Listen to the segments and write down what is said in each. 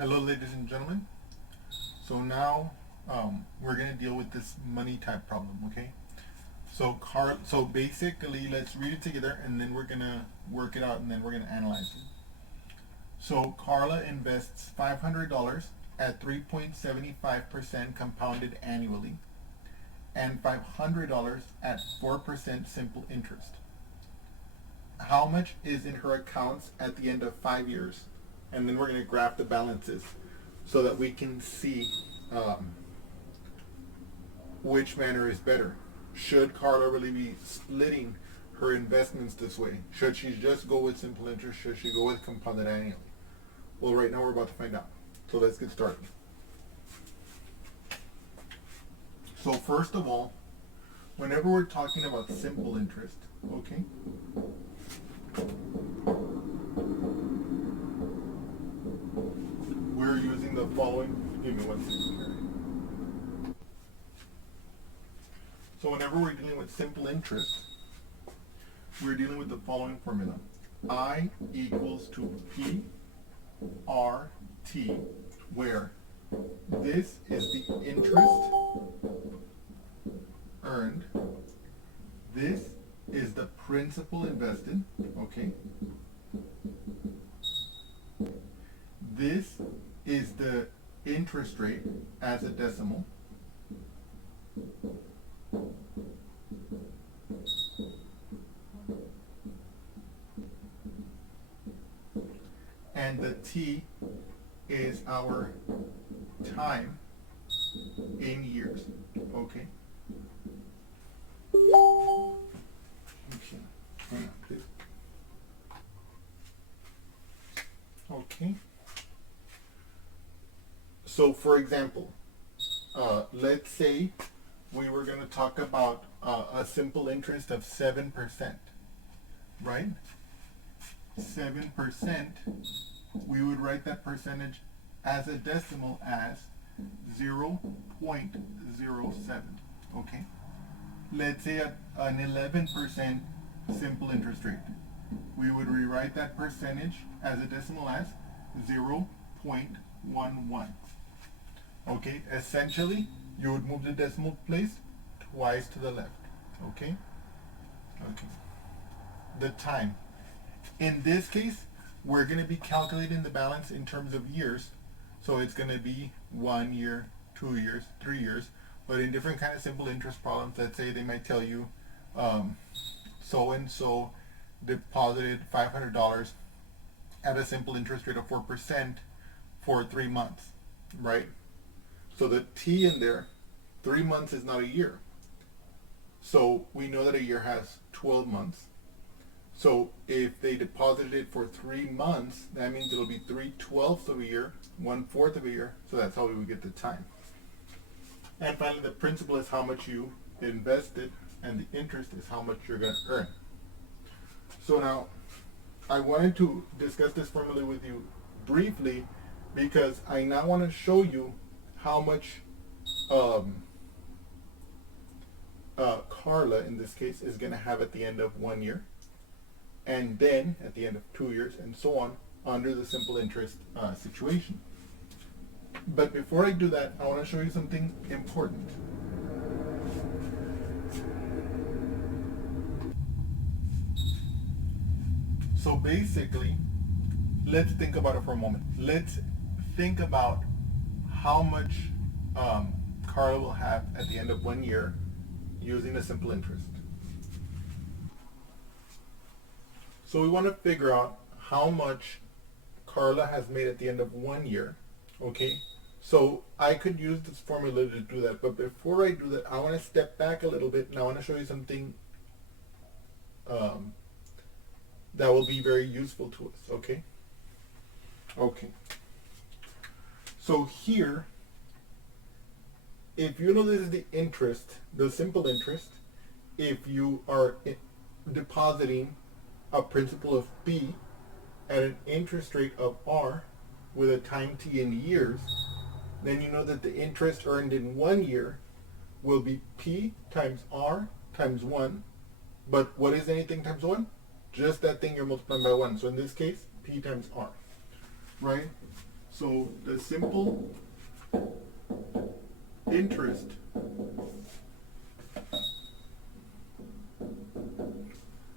Hello, ladies and gentlemen. So now we're gonna deal with this money type problem. Okay. So basically, let's read it together, and then we're gonna work it out, and then we're gonna analyze it. So Carla invests $500 at 3.75% compounded annually, and $500 at 4% simple interest. How much is in her accounts at the end of 5 years? And then we're going to graph the balances so that we can see which manner is better. Should Carla really be splitting her investments this way? Should she just go with simple interest? Should she go with compounded annually? Well, right now we're about to find out. So let's get started. So first of all, whenever we're talking about simple interest, okay, we're using the following. Give me 1 second here. So whenever we're dealing with simple interest, we're dealing with the following formula. I equals to P R T, where this is the interest earned, this is the principal invested, okay? This is the interest rate as a decimal. And the T is our time in years, okay? Okay, hang on, please. Okay. So for example, let's say we were going to talk about a simple interest of 7%, right? 7%, we would write that percentage as a decimal as 0.07, okay? Let's say an 11% simple interest rate. We would rewrite that percentage as a decimal as 0.11. Okay, essentially, you would move the decimal place twice to the left. Okay? Okay. The time. In this case, we're going to be calculating the balance in terms of years. So it's going to be 1 year, 2 years, 3 years. But in different kind of simple interest problems, let's say they might tell you so-and-so deposited $500 at a simple interest rate of 4% for 3 months, right? So the T in there, 3 months is not a year. So we know that a year has 12 months. So if they deposited it for 3 months, that means it'll be 3/12 of a year, 1/4 of a year. So that's how we would get the time. And finally, the principal is how much you invested, and the interest is how much you're going to earn. So now, I wanted to discuss this formula with you briefly because I now want to show you how much Carla, in this case, is going to have at the end of 1 year, and then at the end of 2 years, and so on, under the simple interest situation. But before I do that, I want to show you something important. So basically, let's think about it for a moment. Let's think about how much Carla will have at the end of 1 year using a simple interest. So we want to figure out how much Carla has made at the end of 1 year, okay? So I could use this formula to do that, but before I do that, I want to step back a little bit, and I want to show you something that will be very useful to us, okay? Okay. So here, if you know this is the interest, the simple interest, if you are depositing a principal of P at an interest rate of R with a time T in years, then you know that the interest earned in 1 year will be P times R times 1. But what is anything times 1? Just that thing you're multiplying by 1. So in this case, P times R, right? So the simple interest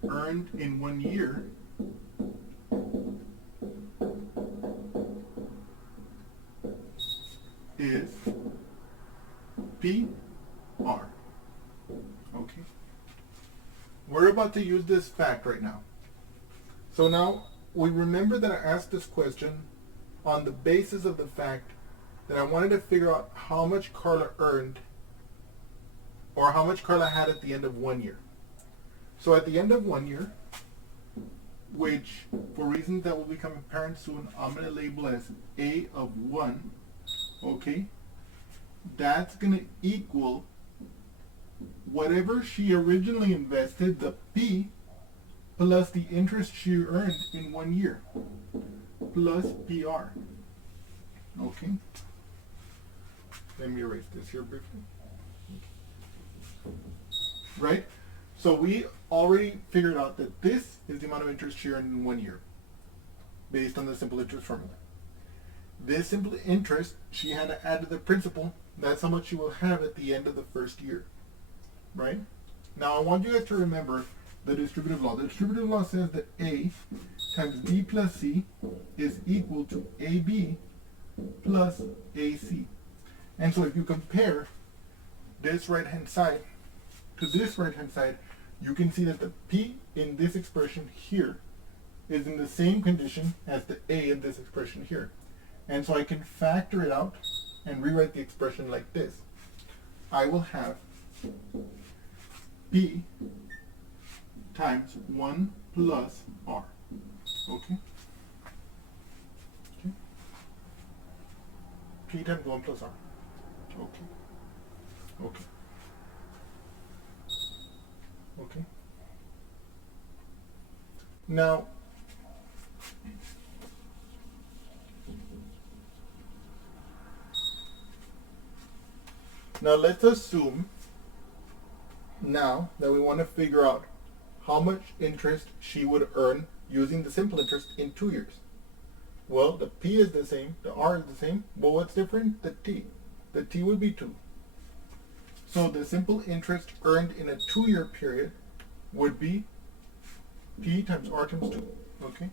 earned in 1 year is PR. Okay. We're about to use this fact right now. So now we remember that I asked this question on the basis of the fact that I wanted to figure out how much Karla earned or how much Karla had at the end of 1 year. So at the end of 1 year, which for reasons that will become apparent soon, I'm going to label as A of 1, okay? That's going to equal whatever she originally invested, the P, plus the interest she earned in 1 year, plus PR. Okay? Let me erase this here briefly. Right? So we already figured out that this is the amount of interest she earned in 1 year, based on the simple interest formula. This simple interest, she had to add to the principal. That's how much she will have at the end of the first year. Right? Now I want you guys to remember the distributive law. The distributive law says that A times B plus C is equal to AB plus AC. And so if you compare this right-hand side to this right-hand side, you can see that the P in this expression here is in the same condition as the A in this expression here. And so I can factor it out and rewrite the expression like this. I will have B times 1 plus R. Okay? Okay? P times 1 plus R. Okay. Okay. Okay. Now, let's assume now that we want to figure out how much interest she would earn using the simple interest in 2 years. Well, the P is the same, the R is the same, but what's different? The T. The T would be 2. So the simple interest earned in a 2-year period would be P times R times 2. Okay?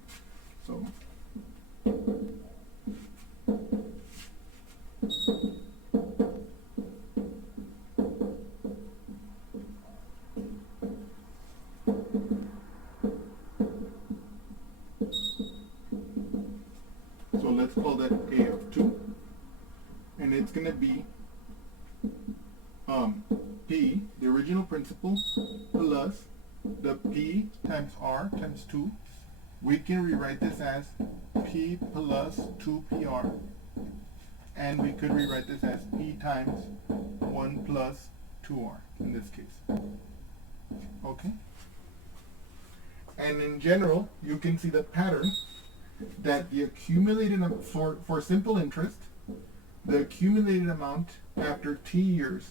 So let's call that A of 2. And it's going to be P, the original principal, plus the P times R times 2. We can rewrite this as P plus 2PR. And we could rewrite this as P times 1 plus 2R in this case. Okay? And in general, you can see the pattern that the accumulated, for simple interest, the accumulated amount after T years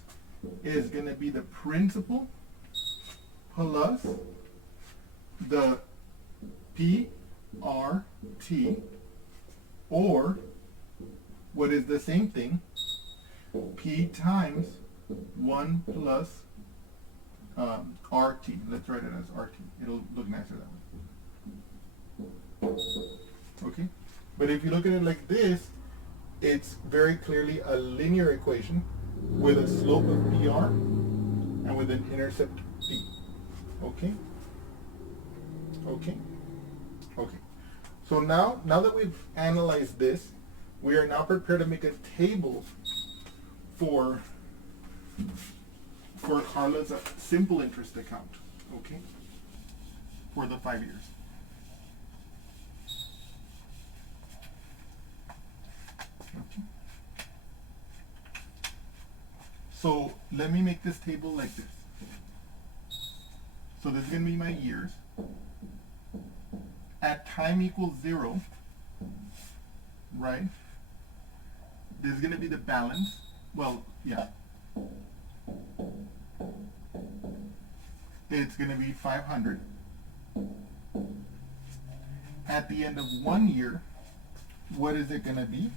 is going to be the principal plus the PRT, or what is the same thing, P times 1 plus RT. Let's write it as RT. It'll look nicer that way. Okay? But if you look at it like this, it's very clearly a linear equation with a slope of PR and with an intercept P. Okay? Okay? Okay. So now that we've analyzed this, we are now prepared to make a table for Karla's simple interest account. Okay? For the 5 years. Okay. So let me make this table like this. So this is going to be my years. At time equals 0, right? This is going to be the balance. Well, yeah. It's going to be 500. At the end of 1 year, what is it going to be?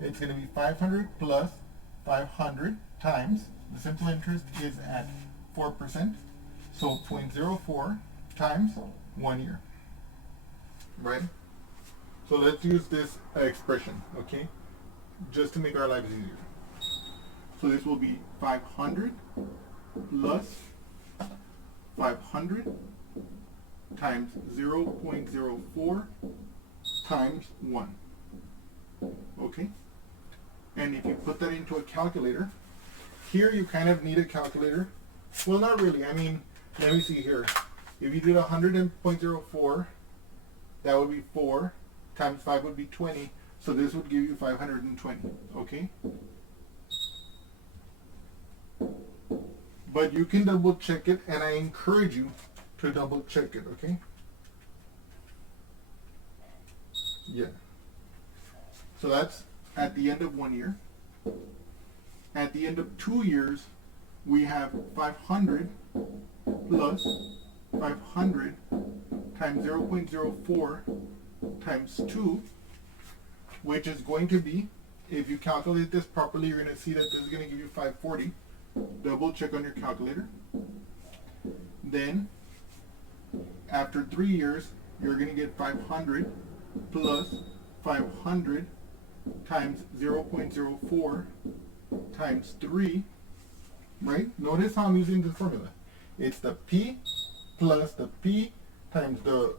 It's going to be 500 plus 500 times, the simple interest is at 4%, so 0.04 times 1 year, right? So let's use this expression, okay, just to make our lives easier. So this will be 500 plus 500 times 0.04 times 1. Okay? And if you put that into a calculator, here you kind of need a calculator. Well, not really. I mean, let me see here. If you did 100 and 0.04, that would be 4 times 5 would be 20. So this would give you 520. Okay? But you can double check it, and I encourage you to double check it, okay? Yeah. So that's at the end of 1 year. At the end of 2 years, we have 500 plus 500 times 0.04 times 2, which is going to be, if you calculate this properly, you're going to see that this is going to give you 540. Double check on your calculator. Then, after 3 years, you're going to get 500 plus 500 times 0.04 times 3, right? Notice how I'm using this formula. It's the P plus the P times the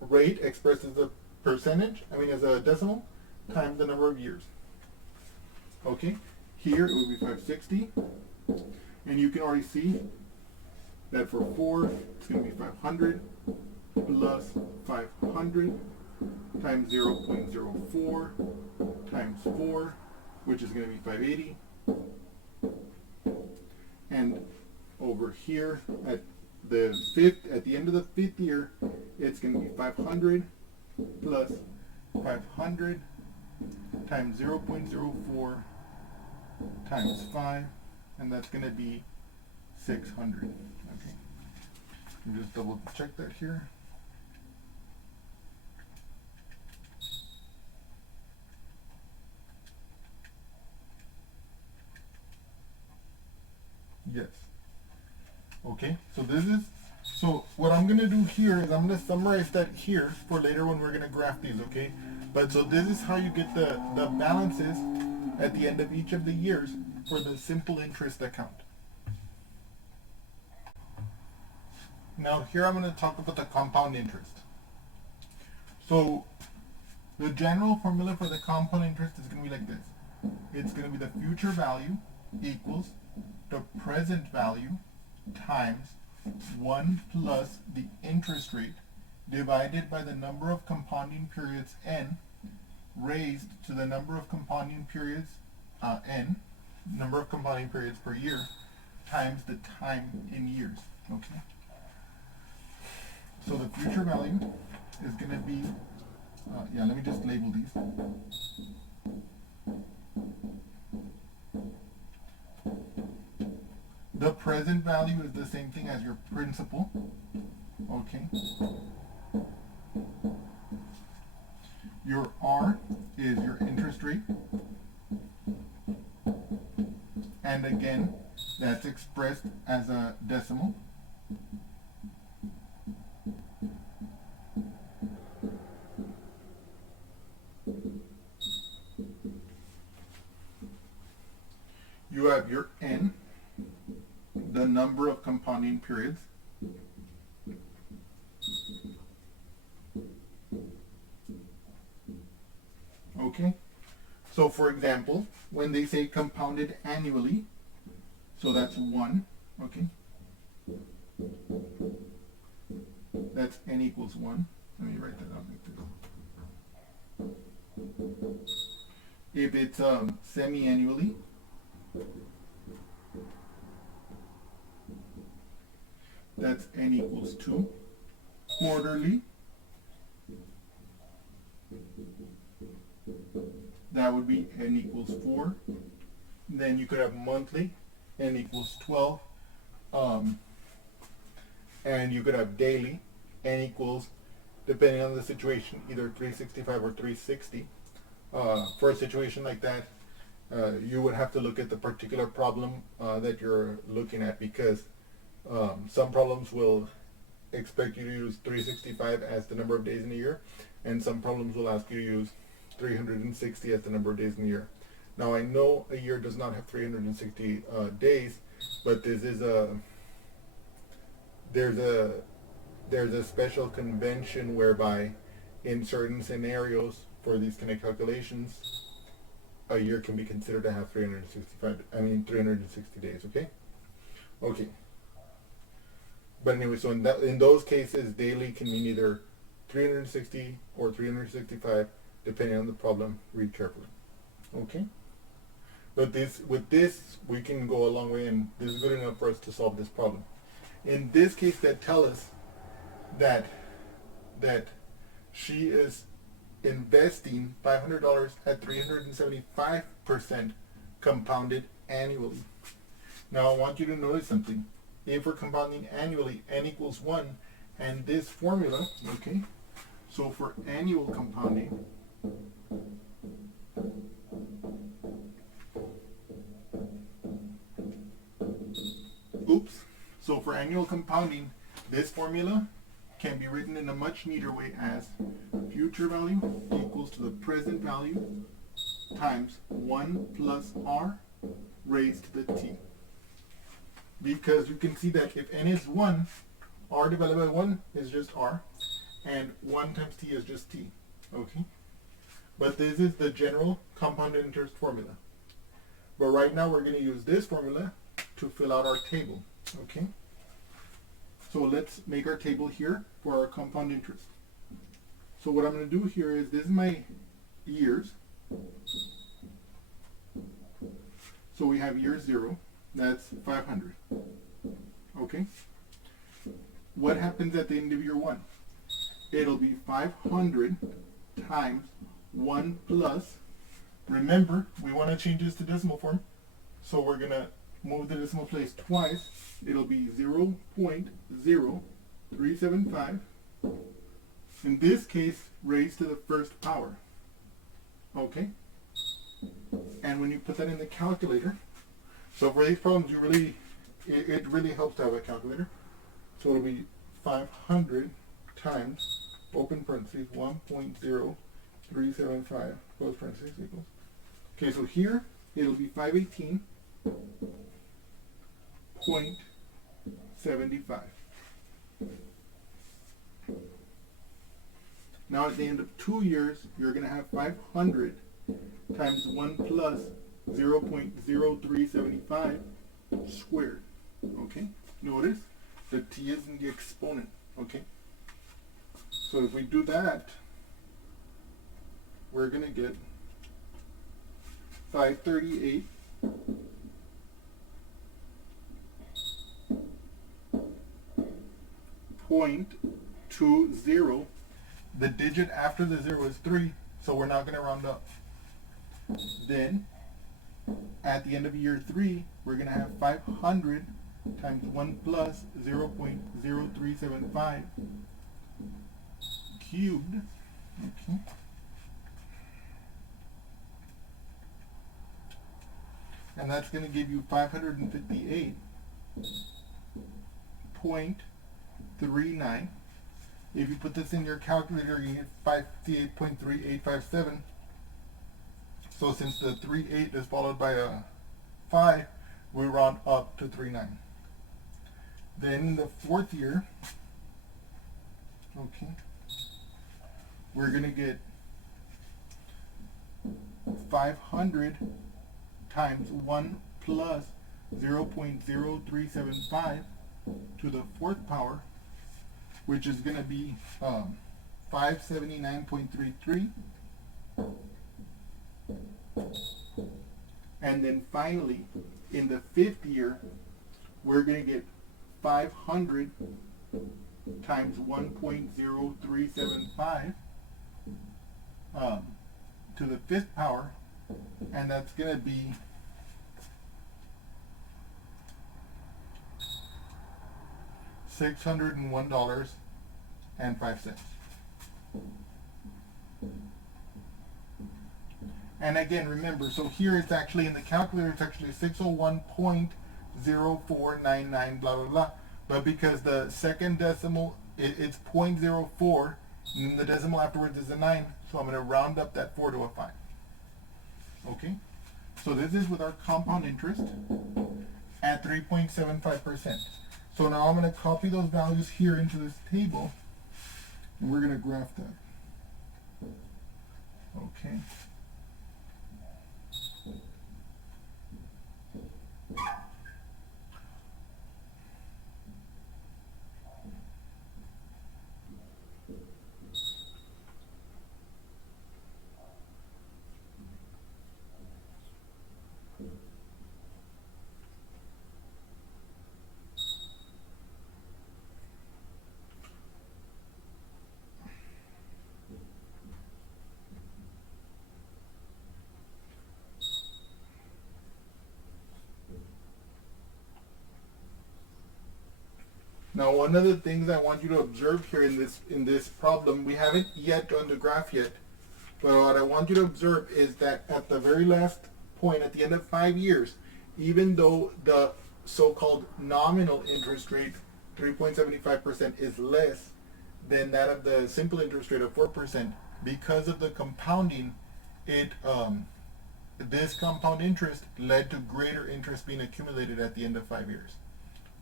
rate expressed as a percentage, as a decimal, times the number of years. Okay, here it would be 560, and you can already see that for 4, it's going to be 500 plus 500 times 0.04 times 4, which is going to be 580. And over here at the end of the 5th year, it's going to be 500 plus 500 times 0.04 times 5, and that's going to be 600. Okay, just double check that here. Yes. Okay, so what I'm going to do here is I'm going to summarize that here for later when we're going to graph these, okay? But so this is how you get the balances at the end of each of the years for the simple interest account. Now here I'm going to talk about the compound interest. So the general formula for the compound interest is going to be like this. It's going to be the future value equals the present value times 1 plus the interest rate divided by the number of compounding periods n raised to the number of compounding periods n, number of compounding periods per year, times the time in years. Okay. So the future value is going to be, let me just label these. The present value is the same thing as your principal. Okay. Your R is your interest rate. And again, that's expressed as a decimal. You have your N, the number of compounding periods. Okay, so for example, when they say compounded annually, so that's 1, okay, that's n equals 1. Let me write that out like this. If it's semi-annually, that's n equals 2. Quarterly, that would be n equals 4. Then you could have monthly, n equals 12. And you could have daily, n equals, depending on the situation, either 365 or 360. For a situation like that, you would have to look at the particular problem that you're looking at, because some problems will expect you to use 365 as the number of days in a year, and some problems will ask you to use 360 as the number of days in a year. Now, I know a year does not have 360 days, but this is there's a special convention whereby in certain scenarios for these kind of calculations, a year can be considered to have 360 days, okay? Okay. But anyway, so in those cases, daily can mean either 360 or 365, depending on the problem. Read carefully. Okay? But with this, we can go a long way, and this is good enough for us to solve this problem. In this case, that tell us that she is investing $500 at 375% compounded annually. Now, I want you to notice something. If we're compounding annually, n equals 1, and this formula, okay, so for annual compounding, so for annual compounding, this formula can be written in a much neater way as future value equals to the present value times 1 plus r raised to the t. Because you can see that if n is 1, r divided by 1 is just r, and 1 times t is just t. Okay? But this is the general compounded interest formula. But right now we're going to use this formula to fill out our table. Okay? So let's make our table here for our compound interest. So what I'm going to do here is, this is my years. So we have year 0, that's 500. Okay? What happens at the end of year 1? It'll be 500 times 1 plus, remember, we want to change this to decimal form, so we're going to move the decimal place twice. It'll be 0.0375, in this case raised to the first power. Okay? And when you put that in the calculator, so for these problems, it really helps to have a calculator. So it'll be 500 times, open parentheses, 1.0375, close parentheses, equals. Okay, so here it'll be 518.75. Now at the end of 2 years, you're going to have 500 times 1 plus 0.0375 squared. Okay? Notice the t is in the exponent. Okay? So if we do that, we're going to get 538.20. The digit after the 0 is 3, so we're not going to round up. Then, at the end of year 3, we're going to have 500 times 1 plus 0.0375 cubed. Okay. And that's going to give you 558.39. If you put this in your calculator, you get 58.3857. So since the 38 is followed by a 5, we round up to 39. Then in the 4th year, okay, we're going to get 500 times 1 plus 0.0375 to the 4th power, which is going to be 579.33. And then finally, in the 5th year, we're going to get 500 times 1.0375 to the 5th power, and that's going to be $601.05. And again, remember, so here it's actually in the calculator, it's actually 601.0499, blah, blah, blah. But because the second decimal, it's 0.04, and the decimal afterwards is a 9, so I'm going to round up that 4 to a 5. Okay? So this is with our compound interest at 3.75%. So now I'm going to copy those values here into this table, and we're going to graph that. Okay. Now, one of the things I want you to observe here in this problem, we haven't yet done the graph yet, but what I want you to observe is that at the very last point, at the end of 5 years, even though the so-called nominal interest rate, 3.75%, is less than that of the simple interest rate of 4%, because of the compounding, this compound interest led to greater interest being accumulated at the end of 5 years.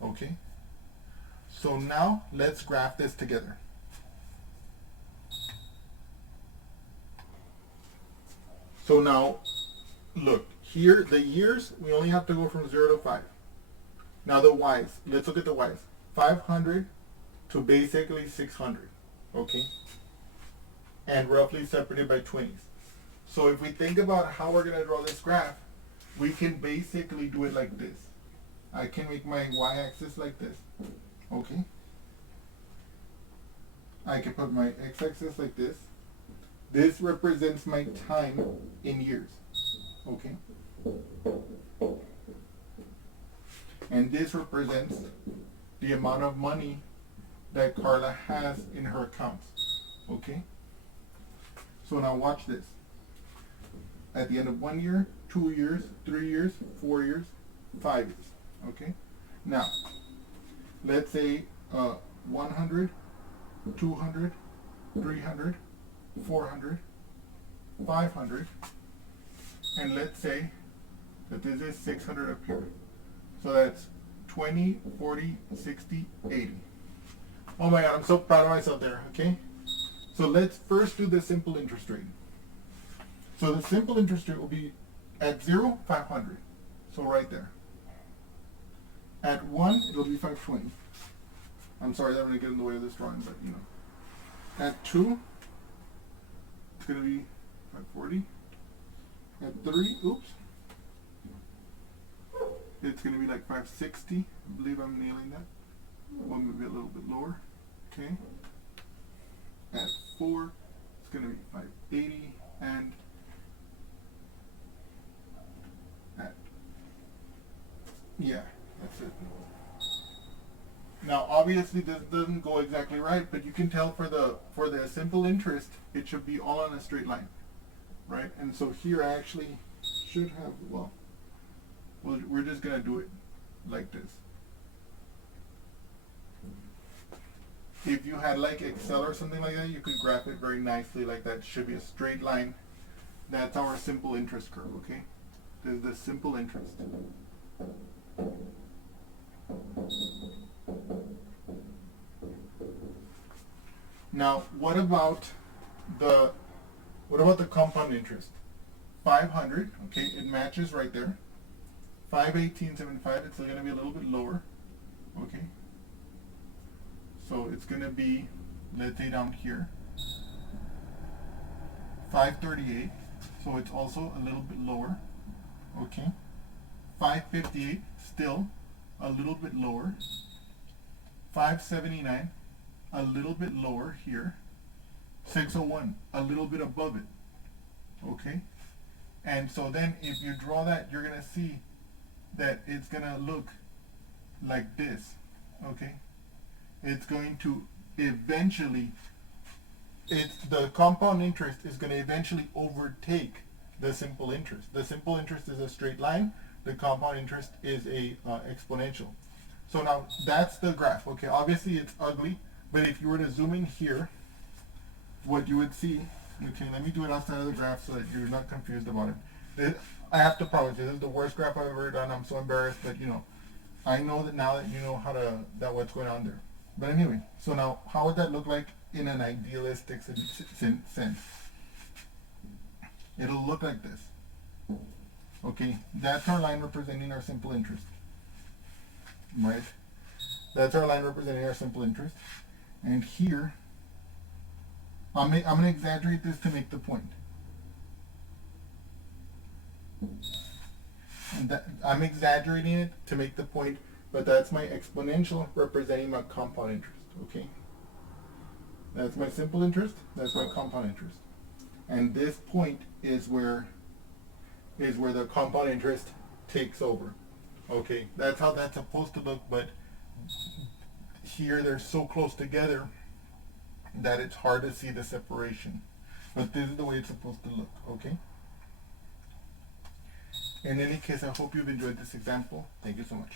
Okay? So now let's graph this together. So now, look, here the years, we only have to go from 0 to 5. Now the y's, let's look at the y's. 500 to basically 600, okay? And roughly separated by 20s. So if we think about how we're going to draw this graph, we can basically do it like this. I can make my y-axis like this. Okay. I can put my x-axis like this. This represents my time in years. Okay. And this represents the amount of money that Karla has in her accounts. Okay. So now watch this. At the end of 1 year, 2 years, 3 years, 4 years, 5 years. Okay. Now, let's say 100, 200, 300, 400, 500, and let's say that this is 600 up here. So that's 20, 40, 60, 80. Oh my God, I'm so proud of myself there, okay? So let's first do the simple interest rate. So the simple interest rate will be at 0, 500. So right there. At 1, it'll be 520. I'm sorry that I'm going to get in the way of this drawing, but you know. At 2, it's going to be 540. At 3, oops, it's going to be like 560. I believe I'm nailing that. One maybe a little bit lower. Okay. At 4, it's going to be 580. And at, yeah, that's it. Now, obviously, this doesn't go exactly right, but you can tell for the simple interest, it should be all on a straight line, right? And so here I actually should have, well, we're just going to do it like this. If you had like Excel or something like that, you could graph it very nicely like that. It should be a straight line. That's our simple interest curve, okay? This is the simple interest. Now, what about the compound interest? 500, okay, it matches right there. 518.75, it's still going to be a little bit lower, okay? So it's going to be, let's say down here, 538, so it's also a little bit lower, okay? 558, still a little bit lower. 579, a little bit lower here. 601, a little bit above it, okay? And so then if you draw that, you're going to see that it's going to look like this, okay? It's going to eventually, the compound interest is going to eventually overtake the simple interest. The simple interest is a straight line. The compound interest is a exponential. So now that's the graph. Okay, obviously it's ugly, but if you were to zoom in here, what you would see, okay, let me do it outside of the graph so that you're not confused about it. I have to promise you, this is the worst graph I've ever done. I'm so embarrassed, but I know that now that you know what's going on there. But anyway, so now how would that look like in an idealistic sense? It'll look like this. Okay, that's our line representing our simple interest. Right? That's our line representing our simple interest. And here, I'm going to exaggerate this to make the point. I'm exaggerating it to make the point, but that's my exponential representing my compound interest. Okay? That's my simple interest, that's my compound interest. And this point is where the compound interest takes over. Okay, that's how that's supposed to look, but here they're so close together that it's hard to see the separation. But this is the way it's supposed to look, okay? In any case, I hope you've enjoyed this example. Thank you so much.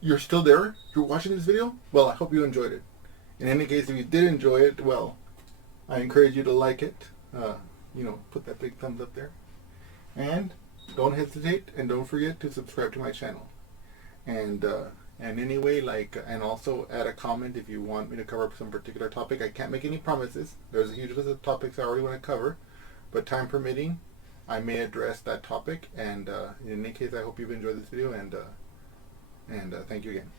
You're still there? You're watching this video? Well, I hope you enjoyed it. In any case, if you did enjoy it, well, I encourage you to like it. Put that big thumbs up there. And don't hesitate and don't forget to subscribe to my channel. And anyway, and also add a comment if you want me to cover some particular topic. I can't make any promises. There's a huge list of topics I already want to cover, but time permitting, I may address that topic. And in any case, I hope you've enjoyed this video, and thank you again.